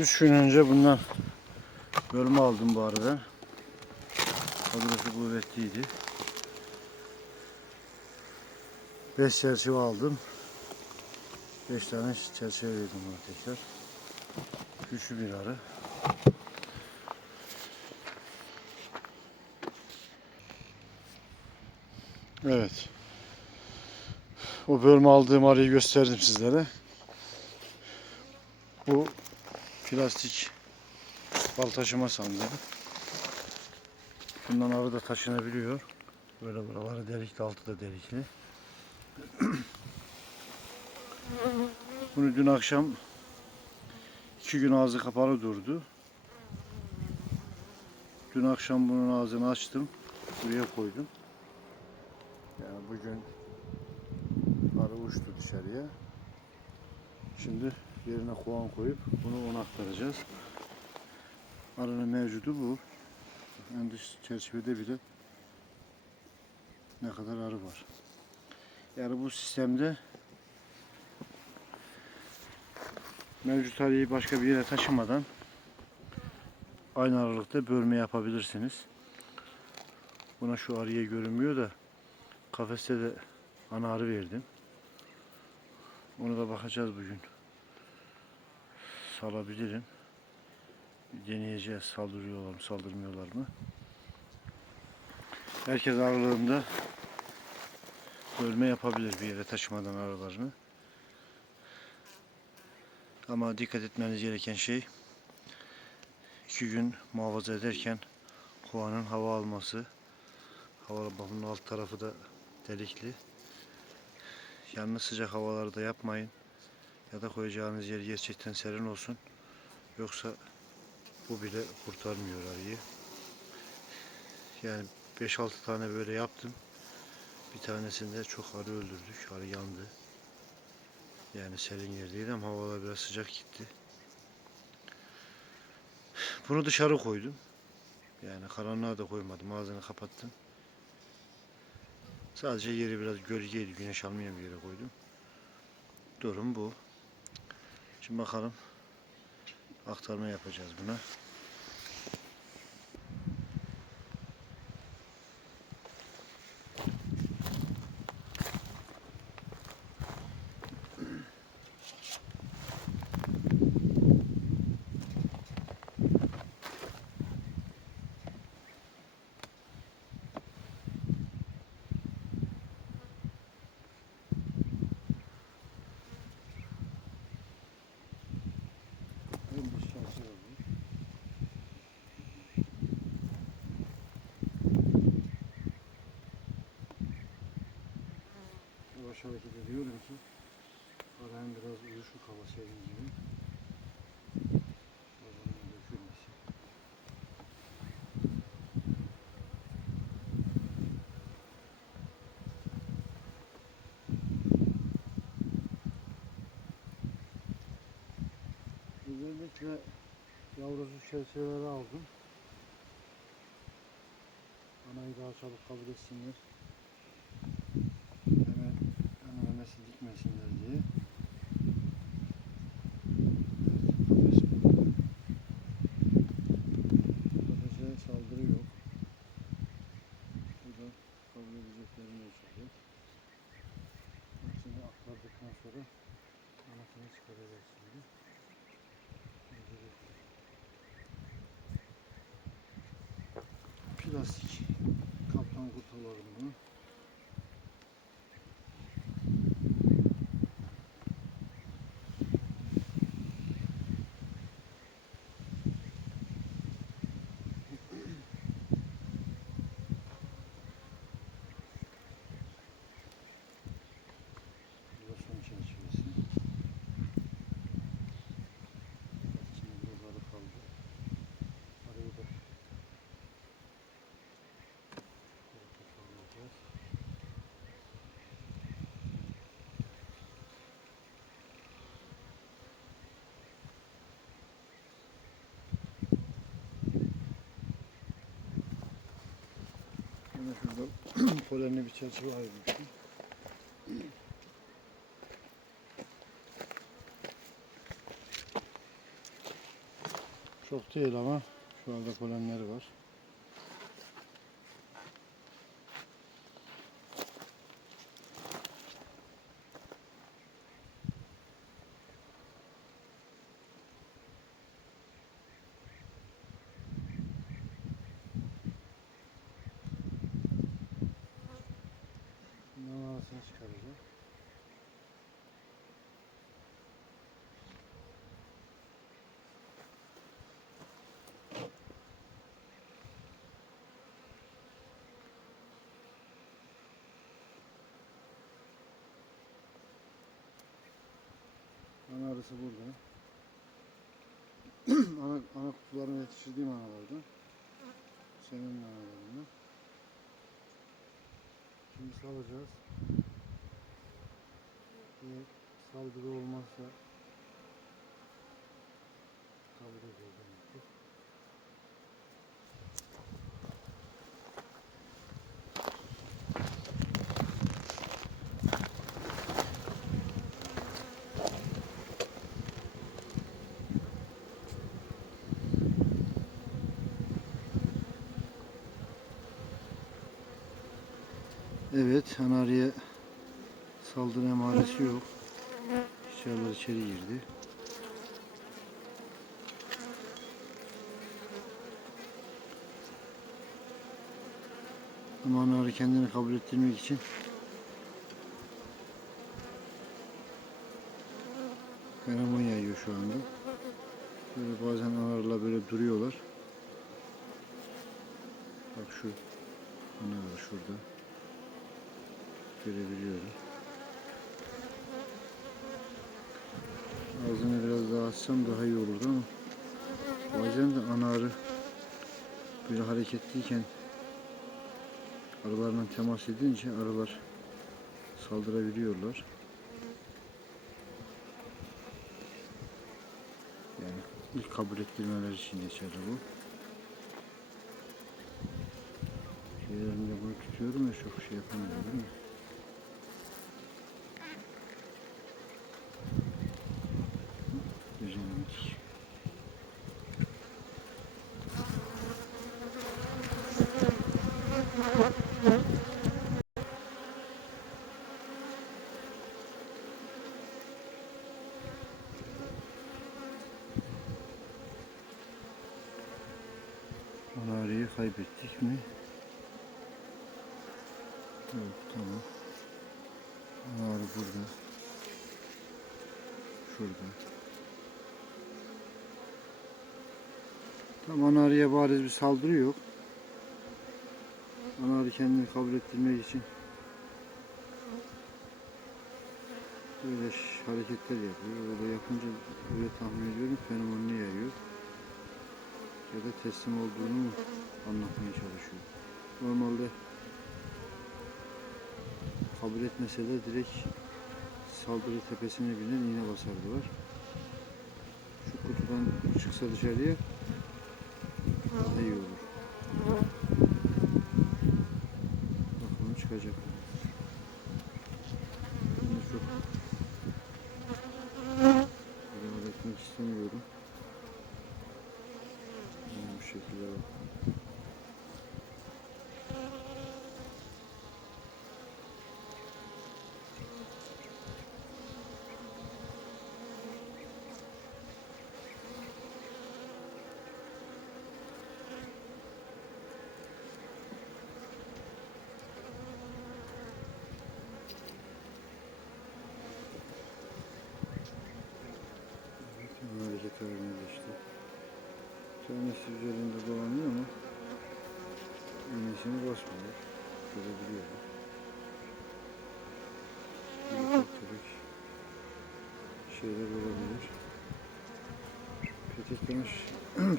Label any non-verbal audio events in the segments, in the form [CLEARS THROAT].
Üç gün önce bundan bölme aldım bu arada. Kadrosu kuvvetliydi. Beş çerçeve aldım. Beş tane çerçeve verdim tekrar. Güçlü bir arı. Evet. O bölme aldığım arıyı gösterdim sizlere. Bu plastik bal taşıma sandığı. Bundan arı da taşınabiliyor. Böyle buraları delikli, altı da delikli. Bunu dün akşam iki gün ağzı kapalı durdu. Dün akşam bunun ağzını açtım. Buraya koydum. Yani bugün arı uçtu dışarıya. Şimdi yerine kovan koyup bunu ona aktaracağız. Arının mevcudu bu. En dış çerçevede bile ne kadar arı var. Yani bu sistemde mevcut arıyı başka bir yere taşımadan aynı aralıkta bölme yapabilirsiniz. Buna şu arıya görünmüyor da kafeste de ana arı verdim. Onu da bakacağız bugün. Salabilirim. Deneyeceğiz saldırıyorlar mı saldırmıyorlar mı. Herkes aralığında bölme yapabilir bir yere taşımadan aralarını. Ama dikkat etmeniz gereken şey iki gün muhafaza ederken kovanın hava alması. Hava bakımının alt tarafı da delikli. Yalnız sıcak havalarda yapmayın. Ya da koyacağınız yer gerçekten serin olsun. Yoksa bu bile kurtarmıyor arıyı. Yani 5-6 tane böyle yaptım. Bir tanesinde çok arı öldürdük. Arı yandı. Yani serin yerdeydi ama havalar biraz sıcak gitti. Bunu dışarı koydum. Yani karanlığa da koymadım. Ağzını kapattım. Sadece yeri biraz gölgeydi. Güneş almayan bir yere koydum. Durum bu. Şimdi bakalım. Aktarma yapacağız buna. Yavrusu çerçeveleri aldım. Anayı daha çabuk kabul etsinler. Hemen ana memesi dikmesinler diye. Evet, kafes bu. Kafese saldırı yok. Bu da kabul edeceklerini ölçecek. Hepsini aktardıktan sonra anasını çıkaracağız şimdi. Plastik kaptan kutuları bunu. Bu da son çerçevesi. Şimdi buraları kaldı. Arayı da böyle toparlayacağız. Yine şurada [CLEARS THROAT] polenli bir çerçeve ayırmıştım. Çok değil ama şu anda polenleri var. Ana arısı burada. [CLEARS THROAT] ana, ana kutularına yetiştirdiğim analardan. Senin analarından. Şimdi salacağız. Eğer saldırı olmazsa kabul ediyor Evet, anarıya saldırı emaresi yok. İçeriler içeri girdi. Ama anarı kendini kabul ettirmek için feromon yayıyor şu anda. Böyle bazen anarla böyle duruyorlar. Bak şu ana şurada görebiliyorum. Ağzını biraz daha açsam daha iyi olurdu ama bazen de ana arı böyle hareketliyken arılarla temas edince arılar saldırabiliyorlar. Yani ilk kabul ettirmeler için geçerli bu. Diğerinde bunu tutuyorum ya çok şey yapamıyorum değil mi? Kaybettik mi? Evet tamam. Anarı burada. Şurada. Tam anarıya bariz bir saldırı yok. Anarı kendini kabul ettirmek için böyle hareketler yapıyor. Öyle yapınca öyle tahmin ediyorum fenomenini yayıyor. Ya da teslim olduğunu mu anlatmaya çalışıyor. Normalde kabul etmeseler direkt saldırı tepesine biner iğne basardılar. Şu kutudan çıksa dışarıya daha iyi olur.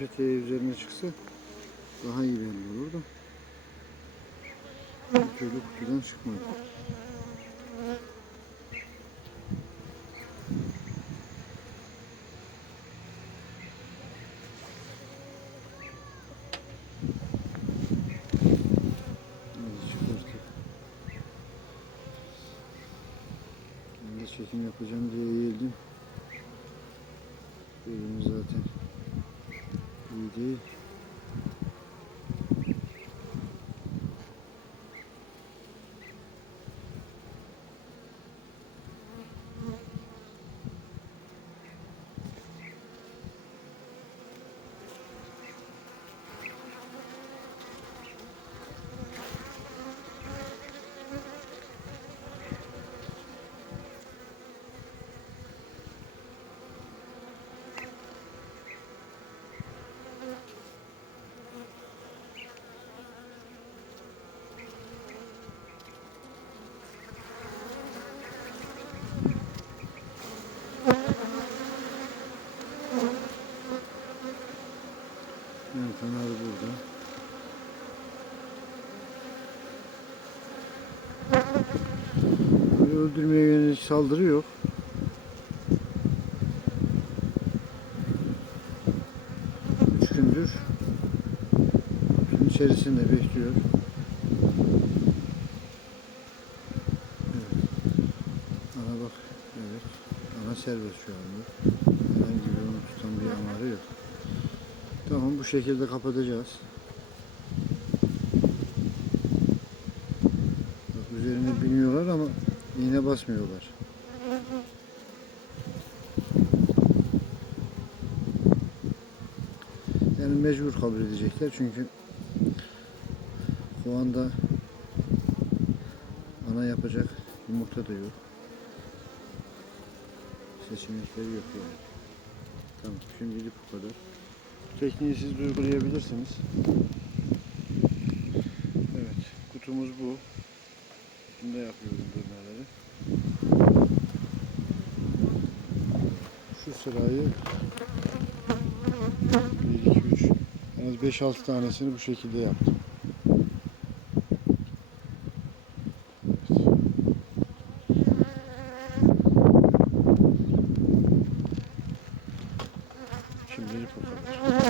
Peteği üzerine çıksa daha iyi belli olur da. Böyle kutudan çıkmadı. Evet, Ömer burada. Öldürmeye yönelik saldırı yok. Üç gündür gün içerisinde bekliyor. Evet. Ana bak, evet. Ana serbest şu anda. Herhangi bir onu tutan bir amarı yok. Tamam bu şekilde kapatacağız. Bak üzerine biniyorlar ama iğne basmıyorlar. Yani mecbur kabul edecekler çünkü şu anda ana yapacak yumurta da yok. Seçenekleri yok yani. Tamam şimdilik bu kadar. Tekniği siz de uygulayabilirsiniz. Evet, kutumuz bu. Şimdi yapıyoruz dönmeleri. Şu sırayı 1, 2, 3 en az 5-6 tanesini bu şekilde yaptım.